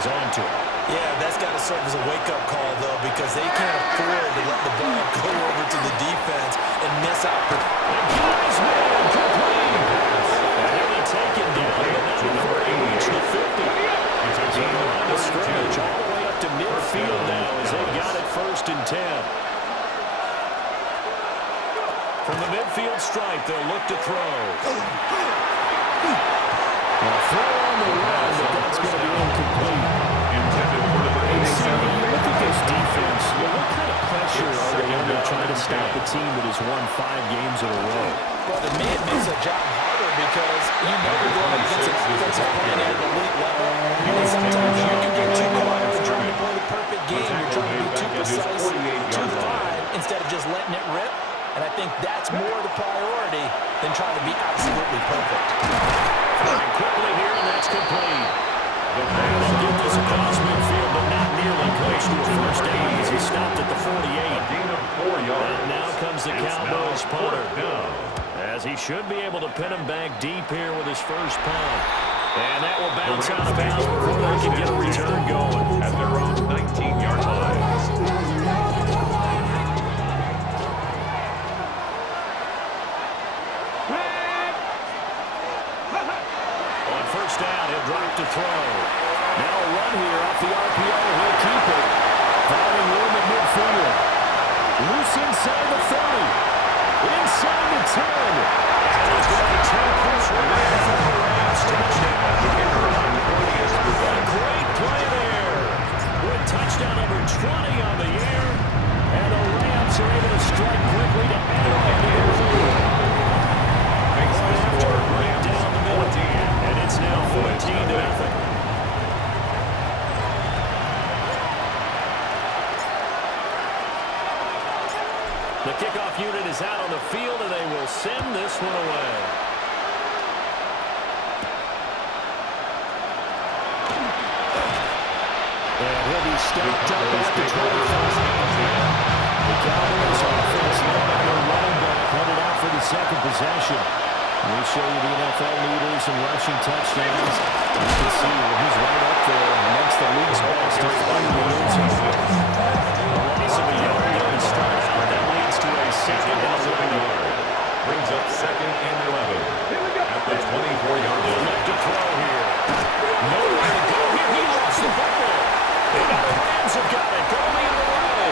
hangs on to it. Yeah, that's got to serve as a wake-up call, though, because they can't afford to let the ball go over to the defense and miss out. And guys, man, complete. And he'll be taken down, but not before he reached the 50. So the line of scrimmage all the way up to midfield now as they've got it 1st and 10. From the midfield stripe, they'll look to throw. A throw on the run, but that's going to be incomplete. Intended for the look at this defense. What kind of pressure are they under trying to stop a team that has won 5 games in a row? Well, the man makes a job harder because you know you're going against an offensive plan at an elite level. And sometimes you can get too caught up in trying to play the perfect game. You're trying to be too precise, too fine, instead of just letting it rip. And I think that's more the priority than trying to be absolutely perfect. Firing quickly here, and that's complete. They'll get this across midfield, but not nearly close to a first down as he stopped at the 48. And now comes the Cowboys punter, as he should be able to pin him back deep here with his first punt. And that will bounce out of bounds before they can get a return going at their own 19-yard line. On first down, he'll drop to throw. Now a run here off the RPO. He'll keep it. Finding room at midfield. Loose inside the 30. Inside the 10. And he's going to take this one in for the Rams touchdown. A great play there. With touchdown number 20 on the year. And the Rams are able to strike quickly to add on to their lead. Right down the middle. And it's now 14-0. The kickoff unit is out on the field, and they will send this one away. And he'll be stopped up at the 25. The Cowboys offense led by their running back headed out for the second possession. We show you the NFL leaders in rushing touchdowns. You can see he's right up there amongst the league's best to find the end zone. A loss of a yard there to start out. That leads to a second and 11. Brings up 2nd and 11. At the 24-yard line. Look to throw here. Nowhere to go here. He lost the football. And now the Rams have got it going the other way.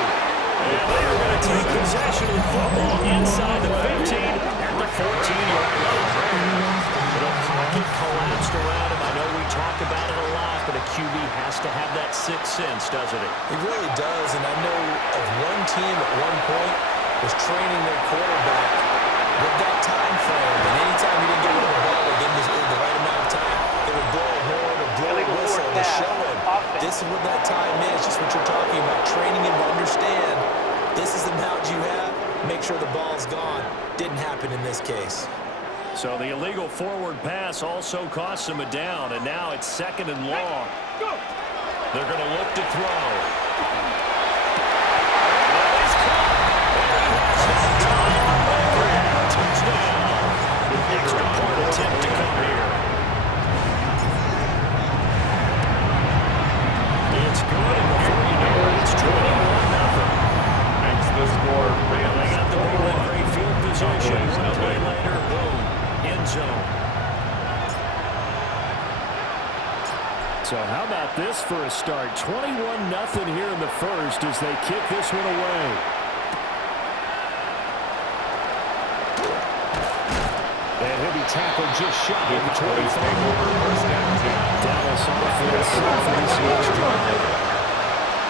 And they are going to take possession of the football inside the 15 at the 14-yard line. The pocket collapsed around him. I know we talk about it a lot, but a QB has to have that sixth sense, doesn't it? It really does, and I know of one team at one point was training their quarterback with that time frame, and anytime he didn't get rid of the ball within the right amount of time, they would blow a horn or blow a whistle to show him this is what that time is, just what you're talking about, training him to understand this is the amount you have, make sure the ball's gone. Didn't happen in this case. So the illegal forward pass also costs him a down, and now it's 2nd and long. They're going to look to throw. That is caught. Touchdown. Extra point attempt to come here. It's good, and before you know it, it's 21-0. Makes the score. They got the ball in great field position. One play later, boom. End zone. So how about this for a start? 21-0 here in the first as they kick this one away. And he'll be tackled just shy of the 25. Dallas offense for this extra.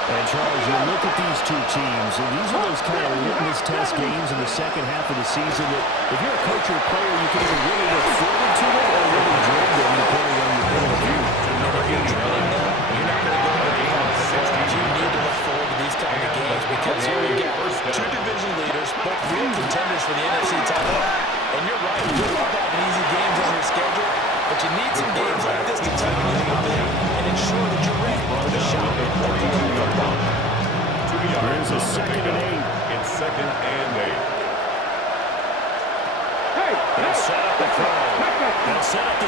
And Charles, you look at these two teams, and these are those kind of litmus test games in the second half of the season that if you're a coach or a player, you can either really look forward to them or really dread them, depending on your point of view. And if you're dreading them, you're not going to go very far. You need to look forward to these kind of games because here we got two division leaders, both real contenders for the NFC title. And you're right, you love having easy games on your schedule, but you need some games like this to tighten you up a bit and ensure that you're ready for the shot at football. Here's a 2nd and 8. It's 2nd and 8. They'll set up the throw. They'll set up the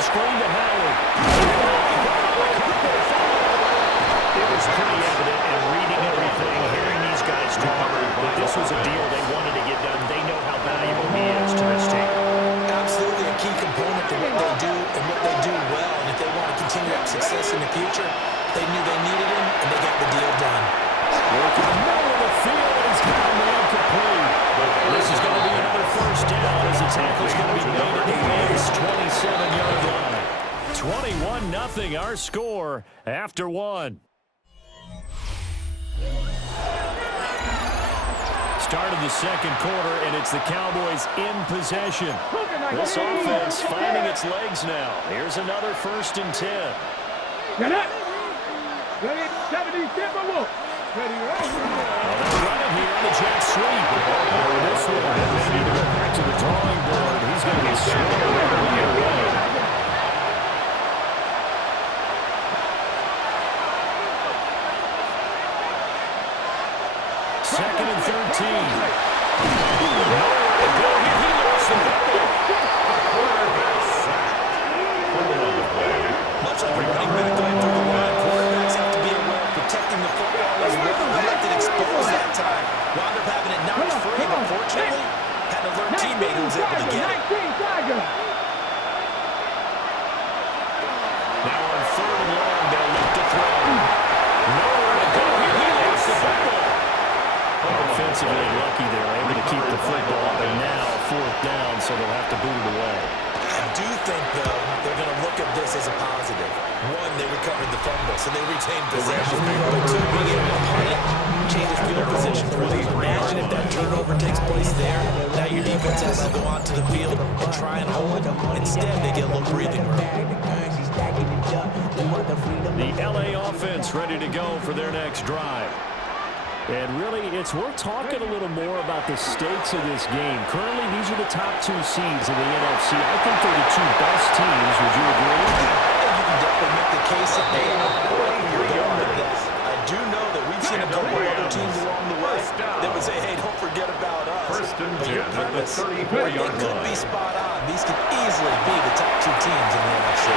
success in the future. They knew they needed him, and they got the deal done. Working the middle of the field, he's got a man complete. This is going to be another first down as the tackle's going to be made at the Rams' 27-yard line. 21-0 our score after one. Start of the second quarter, and it's the Cowboys in possession. This offense finding its legs now. Here's another 1st and 10. Get it! Ready, 70, step or walk. Ready, right? They're running here on the jet sweep. This one, they need to go back to the drawing board. He's going to be swinging away. Second and 13. Much like a running back going through the line, quarterbacks have to be aware of protecting the football as well. He left it exposed that time. Wound up having it knocked free, but fortunately, had an alert teammate who was able to get it. Now on 3rd and long, they'll look to throw. Nowhere to go here. He lost the football. Offensively lucky they're able to keep the football, and now 4th down, so they'll have to boot it away. I do think, though, they're going to look at this as a positive. One, they recovered the fumble, so they retained possession. But two, being able to punt it, changes field position for them. Imagine if that turnover takes place there. Now your defense has to go onto the field and try and hold. Instead, they get a little breathing room. The LA offense ready to go for their next drive. And really, it's worth talking a little more about the stakes of this game. Currently, these are the top 2 seeds in the NFC. I think they're the 2 best teams. Would you agree? I think you can definitely make the case that they are. You're going with that. I do know that we've seen a couple of other teams along the way that would say, hey, don't forget about us. But your premise, they could be spot on. These could easily be the top 2 teams in the NFC.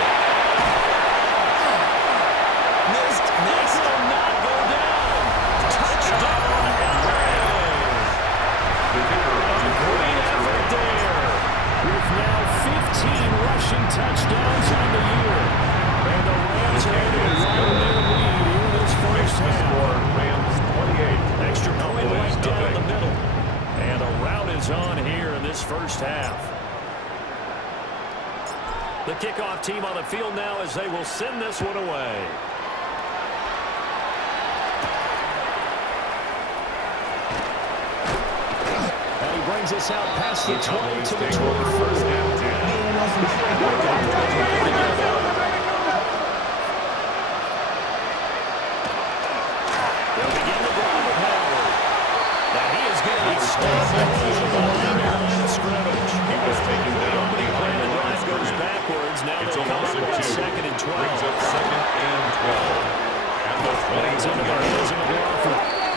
Missed. Next. Will not go down. Touchdown, LA. Great effort there. With now 15 rushing touchdowns on the year. And the Rams are able to run their lead in this first half. Rams 28. Extra point right down the middle. And a rout is on here in this first half. The kickoff team on the field now as they will send this one away. Brings us out past the 20 to the 21st. They'll begin the drive with Howard. Now he is going to be stopped at the line of scrimmage. He was taken down. Opening play, the drive goes backwards. Now they'll come up on 2nd and 12. Brings up 2nd and 12. At the 20.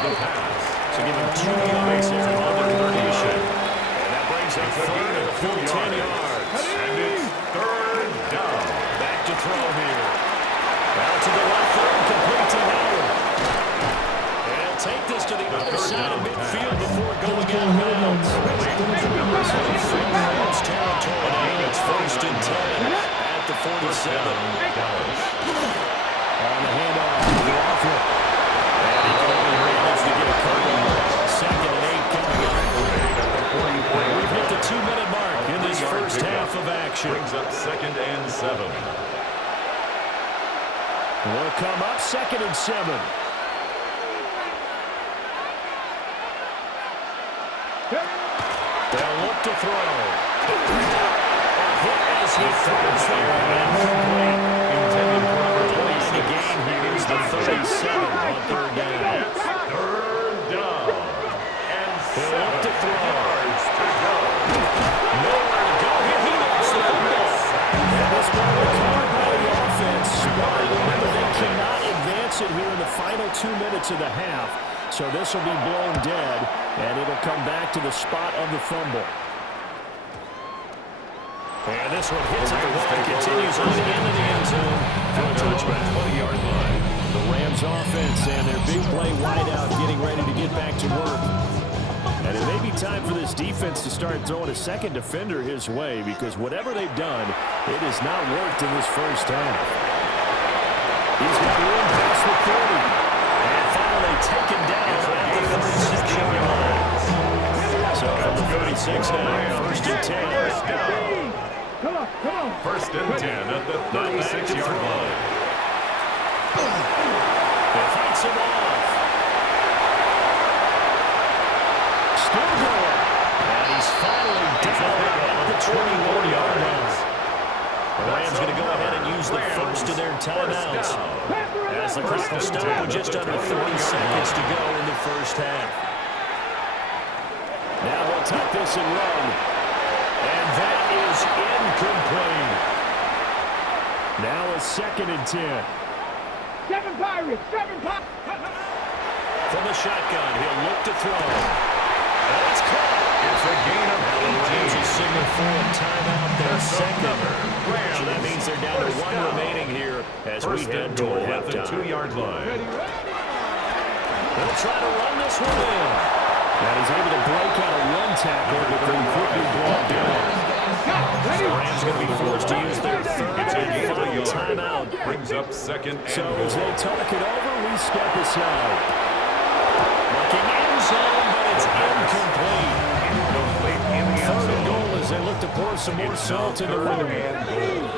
The pass. So give him 2 yards here on the conversion. And that brings up 3rd and a full 10 yards. And it's 3rd down. Back to throw here. Out to the left third, complete to Howard. And he'll take this to the other side of midfield before going out of bounds. So he's in Rams territory. It's 1st and 10 at the 47. On the handoff to the offer. And he can only manage to get a couple. 2nd and 8 coming up. We've hit the 2-minute mark in this first half of action. Brings up 2nd and 7. Will come up 2nd and 7. They'll look to throw. A hit as he throws there and complete. Intended for number 26. The game here is the 37 on 3rd down. 3rd down. And They'll look to 7 throw. yards to go. Nowhere to go here. He lost the football. And this ball recovered by the offense. Remember, they cannot advance it here in the final 2 minutes of the half. So this will be blown dead, and it'll come back to the spot of the fumble. And this one hits at the wall, continues on the end of the end zone for a touchback. 20-yard line. The Rams offense and their big play wideout getting ready to get back to work. And it may be time for this defense to start throwing a second defender his way, because whatever they've done, it has not worked in this first half. He's got room past the 30. And finally taken down at the 36-yard line. So from the 36 now, first and 10. Come on. First and 10 at the 36-yard line. They fights him off. Still going. And he's finally down at the 21-yard line. The Rams going to go ahead and use the first of their timeouts. As the clock will stop with just under 40 seconds to go in the first half. Now he'll tuck this and run. And that is incomplete. Now a second and 10. Seven Pirates. From the shotgun, he'll look to throw. And it's caught. It's a gain of The Rams will signal for a timeout their second. So that means they're down to one remaining here as we head toward at the halftime. 2-yard line. They'll try to run this one in. And he's able to break out a run tackle, but then quickly brought down. The Rams going to be forced to use their third and final timeout. Brings up second and So as goal. they talk it over, we step aside. Looking end zone, but it's incomplete. Incomplete in the end Third and zone. goal as they look to pour some more salt in the Third wound. and goal.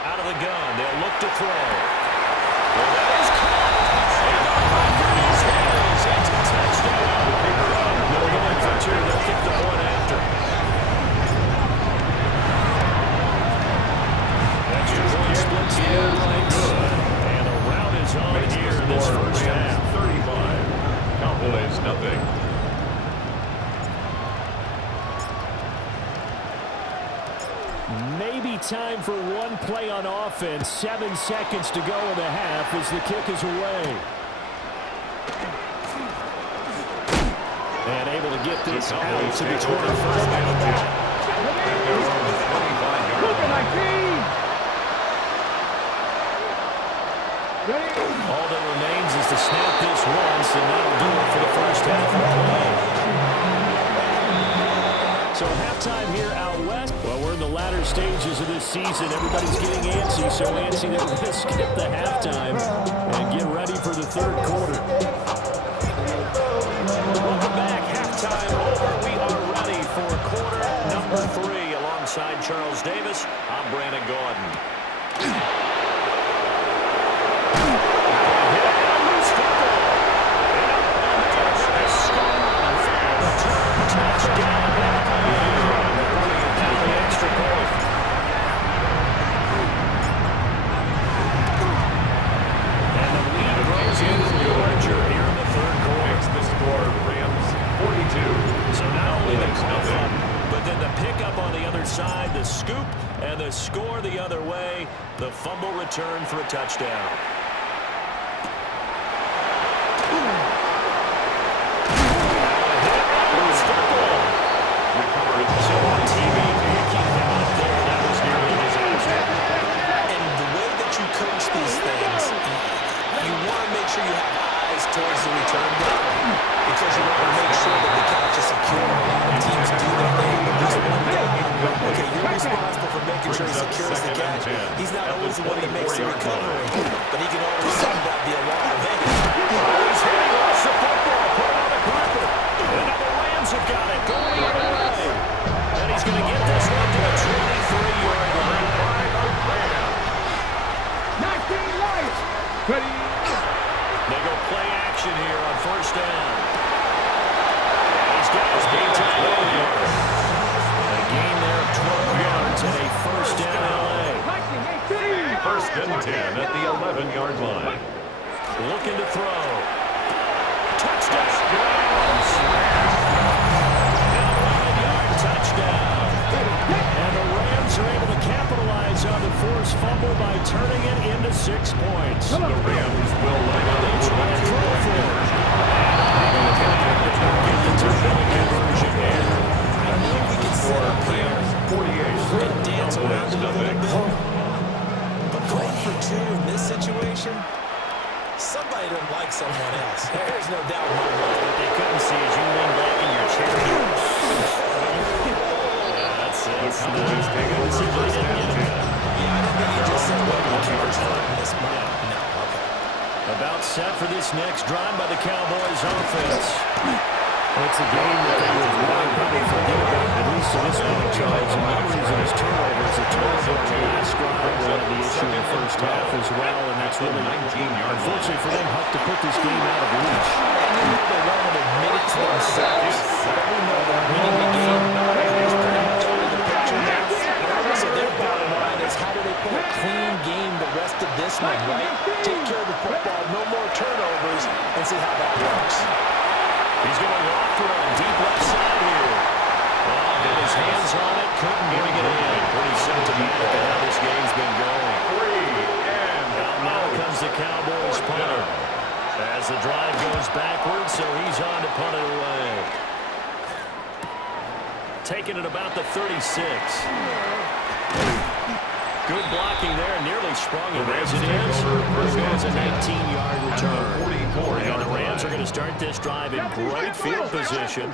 Out of the gun, they'll look to throw. Well, that is caught. And the record is his. It's a touchdown. They're going for two. They'll kick the point after. Extra point splits the air legs. And a rout is on Makes here the in this score first Rams half. 35. Cowboys nothing. Maybe time for one play on offense. 7 seconds to go in the half as the kick is away. And able to get this out to the 25. At their own 25-yard line. All that remains is to snap this once, and that'll do it for the first half of play. So halftime here out west. Well, we're in the latter stages of this season. Everybody's getting antsy, so antsy that we're going to skip the halftime and get ready for the third quarter. Welcome back. Halftime over. We are ready for quarter number 3. Alongside Charles Davis, I'm Brandon Gordon. Side, the scoop, and the score the other way. The fumble return for a touchdown. So on TV, picking him up there, that was nearly a disaster. And the way that you coach these things, you want to make sure you have eyes towards the return guy because you want to make sure that the catch is secure. A lot of teams do that. They lose one guy. Okay, you're responsible for making sure he secures the catch. He's not always the one that makes the recovery, but he can always send out the alarm. Hey, He's hitting off the football, put it on the carpet. And now the Rams have got it, going the other way. And he's going to get this one to the 23-yard line. 19 Lions. Ready. They go play action here on first down. He's got his game time. A gain there of 12 yards and a first down LA. First and 10 at the 11-yard line. Looking to throw. Touchdown. And a 11-yard touchdown. And the Rams are able to capitalize on the forced fumble by turning it into 6 points. The Rams will line up They try to throw for it. Get the two-point conversion here. I don't know if we can sit up here 48. and dance around it a little Nothing. bit. But going for 2 in this situation, somebody don't like someone else. There's no doubt in my mind. What they couldn't see is you lean back in your chair. That's it. Cowboys take it first and 10. Yeah, I didn't think he just said, well, the keeper's hurting this set for this next drive by the Cowboys offense. It's a game that they would really probably forget about, at least to this point, Charles. And one reason is turnovers. A turnover on the last drive was the issue in the first half as well, and that's really, unfortunately for them, helped to put this game out of reach. And you know they won't admit it to themselves, but we know that winning the game is pretty much all the picture now. So their bottom line is how do they play a clean game the rest of this one, right? Take care of the football, no more turnovers, and see how that works. He's going to walk one deep left side here. Well, got his hands on it, couldn't bring it in. Pretty symptomatic of how this game's been going. Now comes the Cowboys punter. As the drive goes backwards, so he's on to punt it away. Taking it about the 36. Good blocking there, nearly sprung it as it is. It's a 19-yard return. And the Rams are going to start this drive in great field position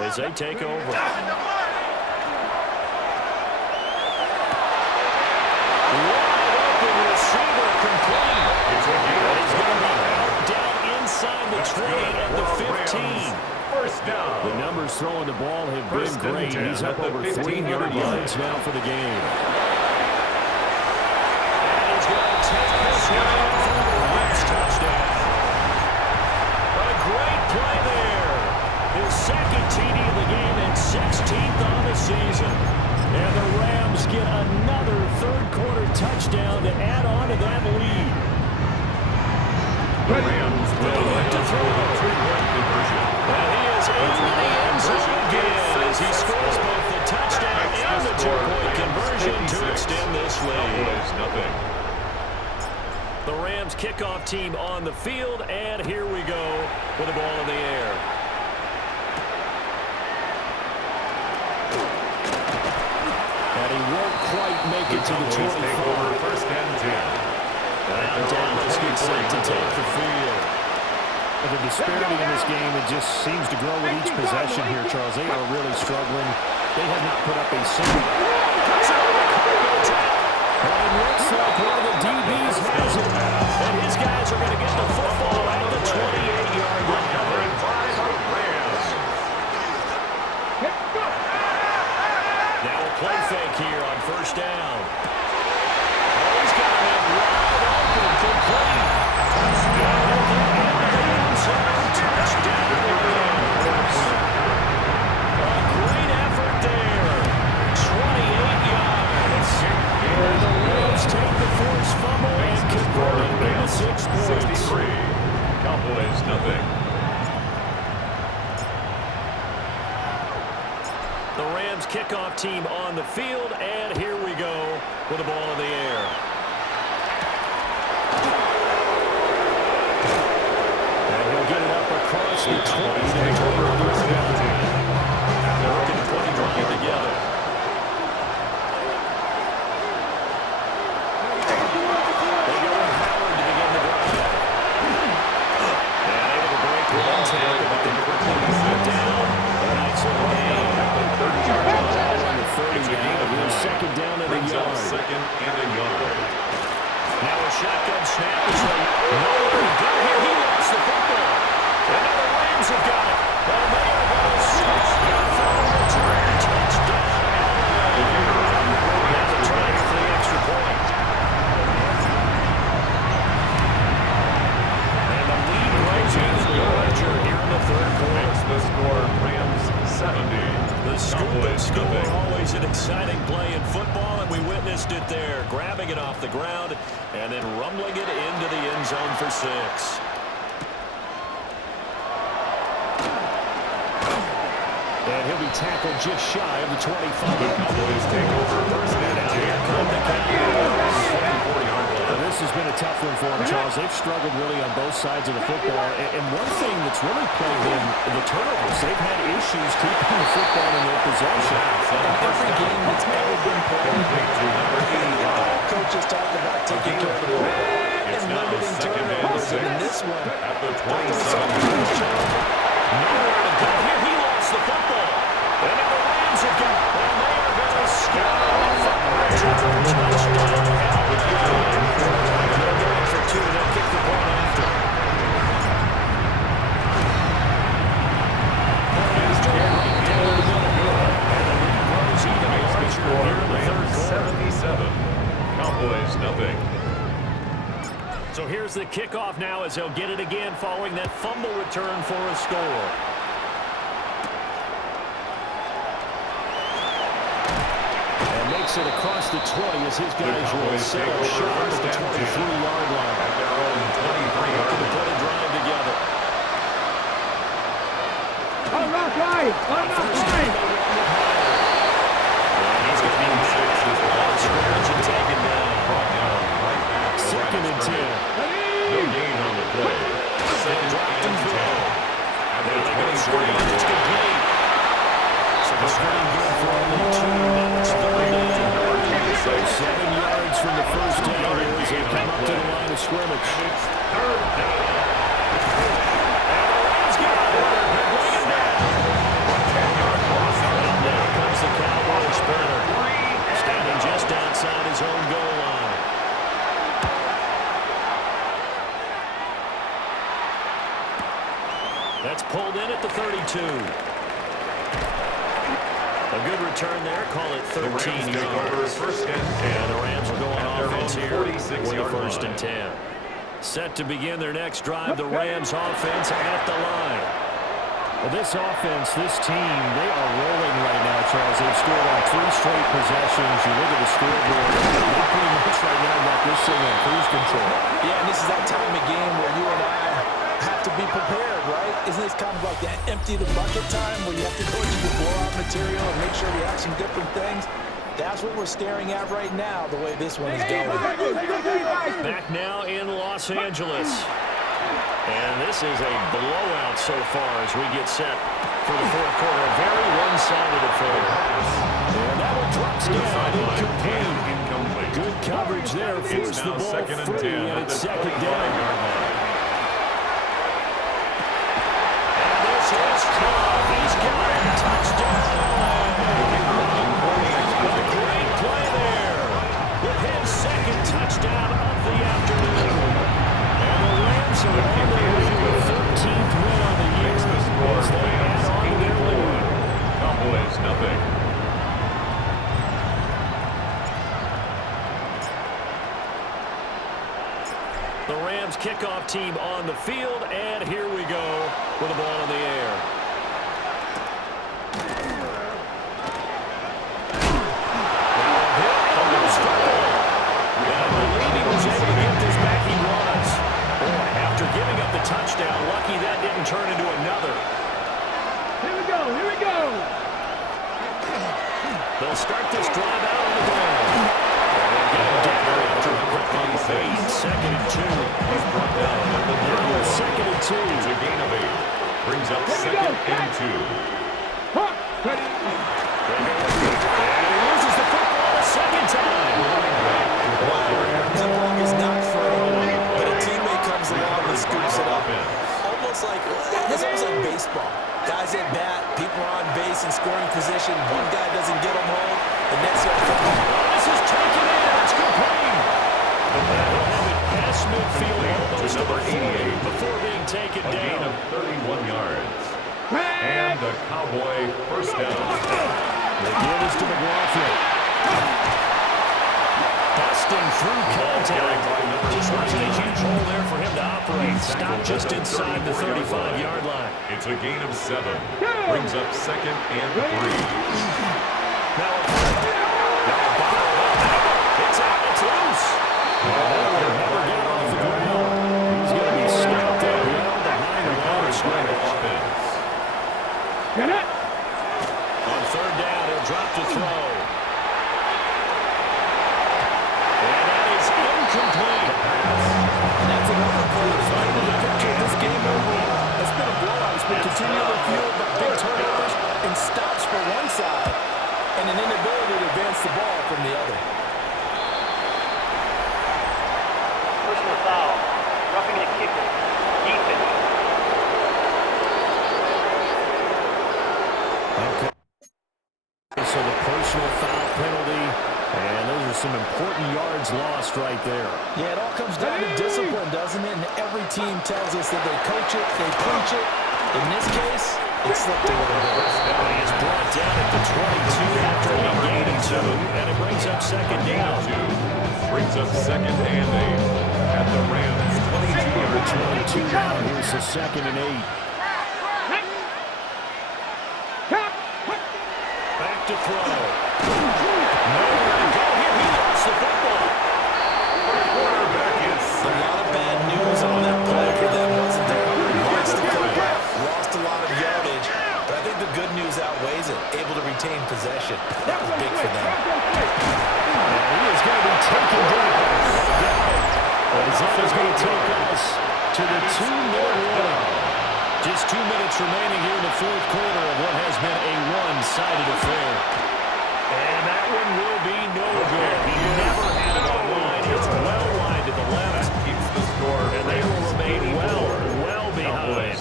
as they take over. Wide open receiver complete. He's going to be down inside the 20 at the 15. First down. The numbers throwing the ball have been great. He's up over 300 yards now for the game. Touchdown. A great play there. His second TD of the game and 16th on the season. And the Rams get another third-quarter touchdown to add on to that lead. The Rams will to throw. two-point conversion. And he is into the end zone again as he scores both the touchdown and the two-point conversion to extend this lead. Nothing. The Rams kickoff team on the field, and here we go with the ball in the air. And he won't quite make it to the 24. First and 10. Now Dallas gets set to take the field. The disparity in this game, it just seems to grow with each possession here, Charles. They are really struggling. They have not put up a single. And it looks like one of the DBs has it. And his guys are going to get the football at the 28-yard line. Now a play fake here on first down. Oh, he's got him wide open, complete. Touchdown. A great effort there. 28 yards. And the Rams take the forced fumble and convert it into 6 points. 63. Cowboys, nothing. The Rams kickoff team on the field, and here we go with the ball in the air. And he'll get it up across the 20 to the 20. They're looking to put a drive together. They go with Howard to begin the drive. And able to break one tackle, but then quickly put down. A nice little game. On the 30 now, second down and a yard. Second and a yard. Now a shotgun snap is nowhere to go here. He lost the football. And now the Rams have got it. And they are going to score for a return touchdown. Now they're trying for the extra point. And the lead grows even larger here in the third quarter. Makes the score Rams 70. The scoop and score, always an exciting play in football, and we witnessed it there, grabbing it off the ground and then rumbling it into the end zone for 6. And he'll be tackled just shy of the 25. Cowboys take over first and 10. Here come the Cowboys. 24-yard line. This has been a tough one for them, Charles. They've struggled really on both sides of the football. And one thing that's really plagued them, the turnovers. They've had issues keeping the football in their possession. Every game that's ever been played, coaches talk about taking care of the football and limiting turnovers. And in this one, At the 27. Nowhere to go here. He lost the football. And now the Rams have got it. And they are going to score for a return touchdown. For 2, they'll kick the point after. So here's the kickoff now as they'll get it again following that fumble return for a score. And makes it across the 20 as his guys will set up shot at the 23-yard line. At their own 23-yard Looking to line. put a drive together. On that line! On that line! And he's going to be six as well. Scrimmage and taken down. Brought down right back. Second and 10. No gain on the play. Second and 10. At There they go. the Screen. 23-yard It's line. complete. So the screen good for only 2. Now it's third down. So 7 yards from the first down here as they come up to the line of scrimmage. It's third down. And the Rams got it. They're bringing it down. 10-yard loss. And there comes the Cowboy sprinter. Standing just outside his own goal line. That's pulled in at the 32. A good return there. Call it The 13 Rams take over yards. first and 10. And the Rams will go on At their offense own here 46 with a yard first line. and 10. Set to begin their next drive, the Rams offense at the line. Well, this offense, this team, they are rolling right now, Charles. They've scored on 3 straight possessions. You look at the scoreboard, they pretty much right now got this thing on cruise control. Yeah, and this is that time of game where you and I have to be prepared, right? Isn't this kind of like that empty the bucket time where you have to go into your blowout material and make sure we have some different things? That's what we're staring at right now, the way this one is going. Back now in Los Angeles. And this is a blowout so far as we get set for the fourth quarter. A very one-sided affair. And that one drops down incomplete. Good coverage there. It's Forced the now ball second and 10 free, and at it's the second 25-yard down. line. And this is Cobb. He's got it. Touchdown. A great play there with his second touchdown of the afternoon. And the Rams are on their way to a 13th win on the year as they add on to their lead. Cowboys, nothing. The Rams kickoff team on the field, and here we go with the ball in the air. Now a hit, a loose football. And I believe he was able to get this back. He was. Boy, after giving up the touchdown, lucky that didn't turn into another. Here we go, here we go! They'll start this drive out on the ground. Get it down after a quick on the fade. Second and 2. He's brought down at the Now it's 31. second and 2. It's a gain of 8. Brings up second and 2. Hop, ready. And he loses the football a second time. That ball is knocked free, but a teammate comes along and scoops it up. It's almost like baseball. Guys at bat, people are on base in scoring position. One guy doesn't get them home, the next guy comes home. This is taken in. It's complete. They'll have it past midfield almost to the 40 before being taken A gain down. of 31 yards. And the Cowboy first down. The give is to McLaughlin. Busting through contact. Just wasn't a huge hole there for him to operate. Stopped just inside the 35-yard line. It's a gain of 7. Brings up second and 3. Now a bottle. It's out. It's loose. That will never get off the ground. He's going to be snapped up well behind the line of scrimmage. Offense. Get it! On third down, he'll drop to throw. And that is incomplete. And that's another play that's painted the picture of this game overall. It's been a blowout. It's been continually fueled by big turnovers and stops for one side and an inability to advance the ball from the other. Personal foul. Roughing the kicker. Defense. Okay. So the personal foul penalty, and those are some important yards lost right there. Yeah, it all comes down to discipline, doesn't it? And every team tells us that they coach it, they preach it. In this case, it slipped a little bit. And he is brought down at the 22 after he gaining 2, and it brings up second down. Brings up second and 8 at the Rams 2 now. Here's the 2nd and 8. Back to throw. Nowhere to go here. He lost the football. Quarterback is A lot of bad news on that play for them, wasn't there? Lost the football, lost a lot of yardage, but I think the good news outweighs it. Able to retain possession. That was big for them. And he is going to be taken down. As that is going to take us to the 2-minute warning. Just 2 minutes remaining here in the 4th quarter of what has been a one-sided affair. And that one will be no good. He never had it on line. It's well wide to the left. keeps the score. And they will remain well behind.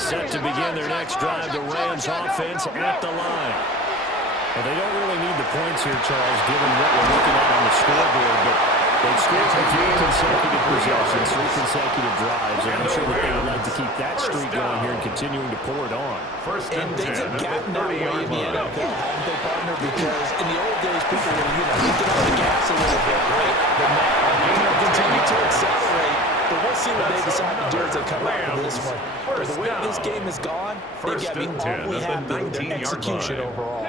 Set to begin their next drive, the Rams offense at the line. Well, they don't really need the points here, Charles, given what we're looking at on the scoreboard, but they've scored for 3 consecutive possessions, 3 consecutive drives, and I'm sure that they would like to keep that streak going here and continuing to pour it on. First And and things 10 have at gotten the that way 30-yard in the line. NFL, haven't they, partner? Because in the old days, people would, get off the gas a little bit, right? But now, people continue to accelerate. But we'll see what they decide to do as they come out of this one. But the way this game has gone, they've got me awfully happy with their execution overall.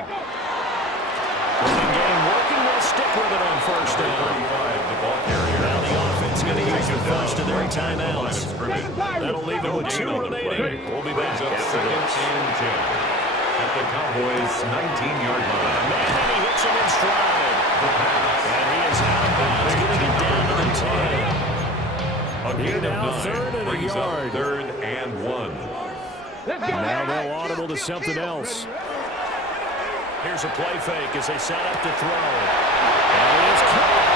Running game working, they'll stick with it on first down. The ball carrier. Now the offense going to use the first of their timeouts. That'll leave it with 2 remaining. We'll be back Up after second this. and 10 at the Cowboys' 19-yard line. Man, and he hits him in stride. The pass. And he is out of bounds, getting it down to the 10. A Here gain of now, 9 third and a brings up yard. 3rd and 1. Now they'll audible to something else. Here's a play fake as they set up to throw. And he is caught.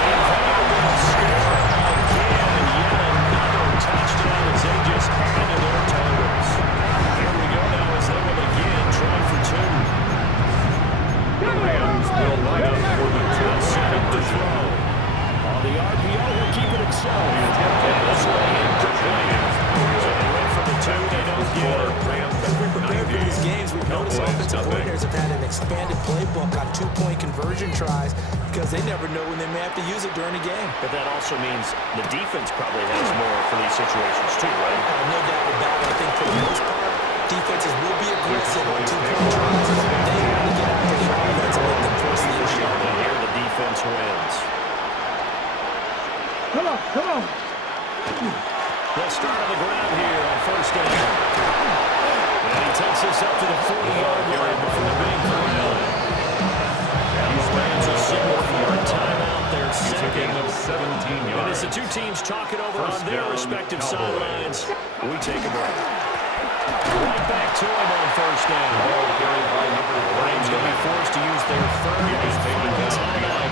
And they will score again. And yet another touchdown as they just add to their totals. Here we go now as they will again try for 2. The Rams will line up for the Set up to 2-point throw. On the RPO, he'll keep it himself. And this one incomplete. So they went for the 2. They don't get it. As we prepare for these games, we've noticed offensive coordinators have had an expanded playbook on 2-point conversion tries because they never know when they may have to use it during a game. But that also means the defense probably has more for these situations too, right? No doubt about it. I think for the most part, defenses will be aggressive on 2-point tries. They want to get after the offense and let them force the issue. And here the defense wins. Come on, come on. They'll start on the ground here on first down. And he takes this up to the 40-yard line before being corralled. And the Rams will signal for a timeout, their second. of 17 And yards. as the two teams talk it over First on their down, respective Cowboys. sidelines, we take a break. Right back to him on first down. Ball carried by number Rams going to be forced to use their third and final timeout.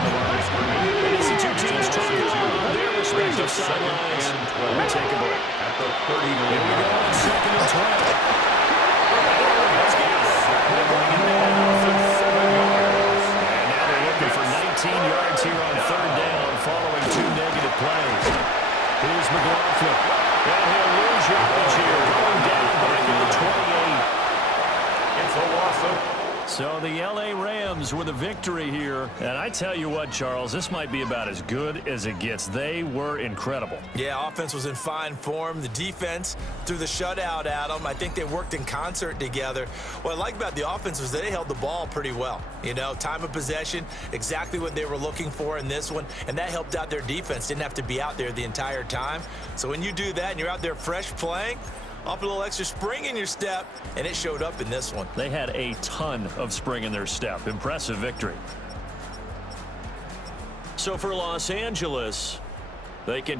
And as the two teams talk it over on their respective sidelines, we take a break. at the 30 Here we yard go on second and 20. And now they're looking for 19 yards here on third down following 2 negative plays. Here's McLaughlin. And he'll lose yardage here, going down back at the 28. It's a loss of. So the L.A. Rams with a victory here. And I tell you what, Charles, this might be about as good as it gets. They were incredible. Yeah, offense was in fine form. The defense threw the shutout at them. I think they worked in concert together. What I like about the offense was they held the ball pretty well. You know, time of possession, exactly what they were looking for in this one, and that helped out their defense. Didn't have to be out there the entire time. So when you do that and you're out there fresh playing, off a little extra spring in your step, and it showed up in this one. They had a ton of spring in their step. Impressive victory. So for Los Angeles, they can